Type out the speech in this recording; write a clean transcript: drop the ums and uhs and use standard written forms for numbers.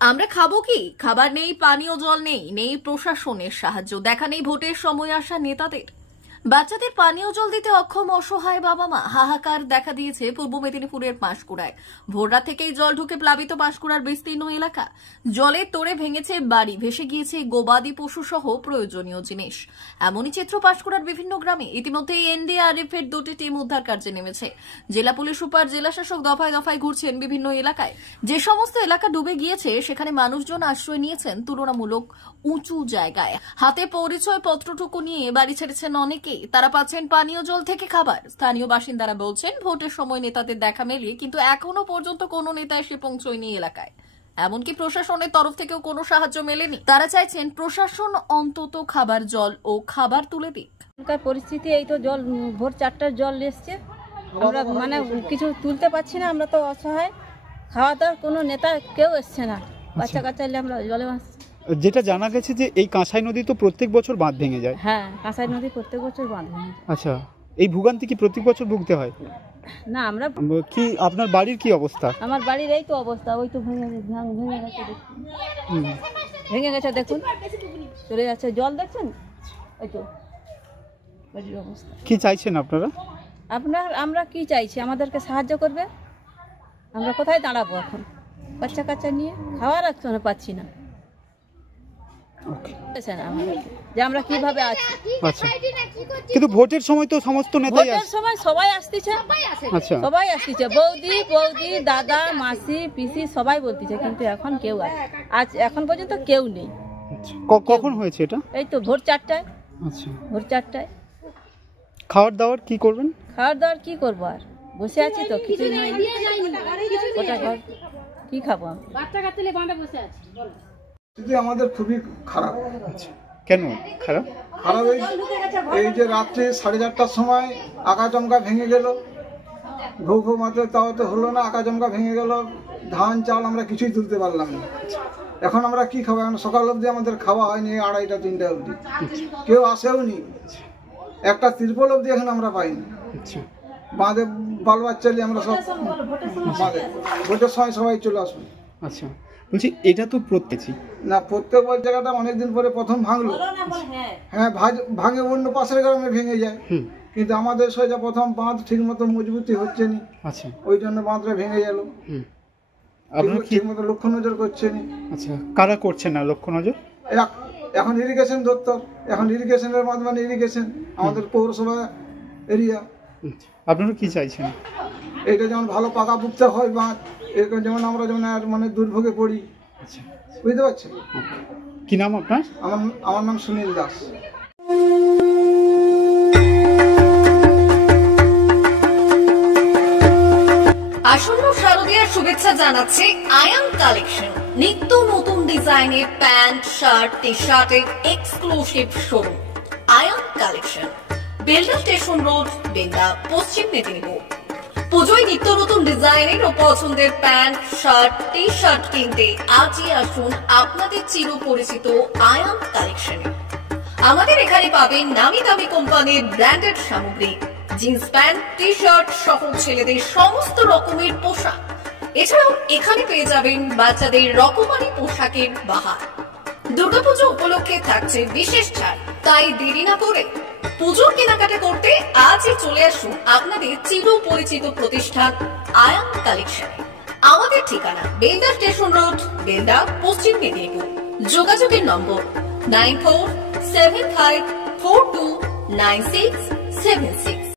আমরা খাবো কি? খাবার নেই, পানীয় জল নেই, নেই প্রশাসনের সাহায্য, দেখা নেই ভোটের সময় আসা নেতাদের। বাচ্চাদের পানীয় জল দিতে অক্ষম অসহায় বাবা মা। হাহাকার দেখা দিয়েছে পূর্ব মেদিনীপুরের পাঁশকুড়ায়। ভোররাত থেকেই জল ঢুকে প্লাবিত পাঁশকুড়ার বিস্তীর্ণ এলাকা। জলের তোড়ে ভেঙেছে বাড়ি, ভেসে গিয়েছে গবাদি পশু সহ প্রয়োজনীয় জিনিস। এমনই চিত্র পাঁশকুড়ার বিভিন্ন গ্রামে। ইতিমধ্যেই এনডিআরএফ এর 2টি টিম উদ্ধার কার্যে নেমেছে। জেলা পুলিশ সুপার, জেলা শাসক দফায় দফায় ঘুরছেন বিভিন্ন এলাকায়। যে সমস্ত এলাকা ডুবে গিয়েছে সেখানে মানুষজন আশ্রয় নিয়েছেন তুলনামূলক উঁচু জায়গায়। হাতে পরিচয় পত্রটুকু নিয়ে বাড়ি ছেড়েছেন অনেকে। তারা পাচ্ছেন পানীয় জল থেকে খাবার। স্থানীয় বাসিন্দারা বলছেন, ভোটের সময় নেতাদের দেখা মেলে, কিন্তু এখনো পর্যন্ত কোনো নেতা এসে পৌঁছয়নি এলাকায়। এমনকি প্রশাসনের তরফ থেকেও কোনো সাহায্য মেলেনি। তারা চাইছেন প্রশাসন অন্তত খাবার জল ও খাবার তুলে দিক। পরিস্থিতি এই তো, জল ভোর 4টার জল এসছে, আমরা মানে কিছু তুলতে পারছি না, আমরা তো অসহায়। খাওয়া দাওয়ার কোনো নেতা কেউ এসছে না, বাচ্চা কাচ্চা আমরা জলে ভাসছি। যেটা জানা গেছে যে এই কাঁসাই নদী তো প্রত্যেক বছর বাঁধ ভেঙে যায়। হ্যাঁ, কাঁসাই নদী প্রত্যেক বছর বাঁধ ভেঙে যায়। আচ্ছা, এই ভোগান্তি কি প্রত্যেক বছর ভুগতে হয়? না, আমরা কি আপনার বাড়ির কি অবস্থা? আমার বাড়ির এই তো অবস্থা, ওই তো ভেঙে গেছে, ভেঙে গেছে, দেখুন চলে যাচ্ছে জল, দেখছেন ওই তো বাড়ির অবস্থা। কি চাইছেন আপনারা? আমরা কি চাইছি? আমাদেরকে সাহায্য করবে। আমরা কোথায় দাঁড়াবো এখন? বাচ্চা কাচ্চা নিয়ে খাওয়ার একজনে পাচ্ছি না, যে আমরা কিভাবে আছি। আচ্ছা, কিন্তু ভোটের সময় তো সমস্ত নেতাই ভোটের সময় সবাই আসতেছে। আচ্ছা, সবাই আসতেছে, বৌদি দাদা মাসি পিসি সবাই বলতেছে, কিন্তু এখন কেউ আজ এখন পর্যন্ত কেউ নেই। কখন হয়েছে এটা? এই তো ভোর 4টায়। আচ্ছা, ভোর 4টায়। খাওয়ার দাওয়ার কি করবেন? খাওয়ার দাওয়ার কি করবো, আর বসে আছি তো, কিছু নেই। ওটা ঘর কি খাবো? বাচ্চা কাচ্চা নিয়ে বাঁধে বসে আছি। আমাদের খুবই খারাপ। কেন খারাপ? খারাপ এই যে রাত্রে 4:30টার সময় আকাশচমকা ভেঙে গেল, ঘৌ ঘৌ মাত্র তাও তো হলো না, আকাশচমকা ভেঙে গেল, ধান চাল আমরা কিছুই তুলতে পারলাম না। এখন আমরা কি খাবো? এখন সকাল অবধি আমাদের খাওয়া হয়নি, 2:30টা 3টা অবধি কেউ আসেও নি, একটা তিরপল অবধি এখন আমরা পাইনি। বাঁধে বাল বাচ্চা নিয়ে আমরা সব বাঁধে ভোটের সময় সবাই চলে আসুন। আচ্ছা, বলছি এটা তো প্রত্যেকই না, প্রত্যেক জায়গাটা অনেকদিন পরে প্রথম ভাঙলো। হ্যাঁ, ভাঙে অন্য পাশের গ্রামে ভেঙে যায়, কিন্তু আমাদের সোজা প্রথম বাঁধ ঠিক মতো মজবুতি হচ্ছে নি। আচ্ছা, ওই জন্য বাঁধটা ভেঙে গেল। আপনারা ঠিক মতো লক্ষ্য নজর করছেন? আচ্ছা, কারা করছেন না লক্ষ্য নজর? এখন ইরিগেশন দপ্তর, এখন ইরিগেশনের মাধ্যমে ইরিগেশন আমাদের পৌরসভা এরিয়া। আপনারা কি চাইছেন? এটা যেমন ভালো পাকা পুক্তা হয় বাঁধ, এরকম যেমন আমরা যেমন আর মানে দুর্ভোগে পড়ি। আচ্ছা, বুঝতে পারছেন? কি নাম আপনার? আমার নাম সুনীল দাস। আসন্ন শারদীয়ার শুভেচ্ছা জানাচ্ছে আয়াম কালেকশন। নিত্য নতুন ডিজাইনের প্যান্ট, শার্ট, টি শার্টের এক্সক্লুসিভ শোরুম আয়াম collection, Belda station road, Belda, Paschim Medinipur. পুজোয় নিত্য নতুন ডিজাইনের ও পছন্দের প্যান্ট, শার্ট, টি শার্ট কিনতে আজই আসুন আপনাদের চির পরিচিত আয়াম কালেকশনে। আমাদের এখানে পাবেন নামি দামি কোম্পানির ব্র্যান্ডেড সামগ্রী, জিন্স প্যান্ট, টি শার্ট সহ ছেলেদের সমস্ত রকমের পোশাক। এছাড়াও এখানে পেয়ে যাবেন বাচ্চাদের রকমারি পোশাকের বাহার। দুর্গাপুজো উপলক্ষে থাকছে বিশেষ ছাড়, তাই দেরি না করে পুজোর কেনাকাটা করতে আজই চলে আসুন আপনাদের চির পরিচিত প্রতিষ্ঠান আয়াম কালেকশনে। আমাদের ঠিকানা বেলদা স্টেশন রোড, বেলদা, পশ্চিম মেদিনীপুর। যোগাযোগের নম্বর 9475429676।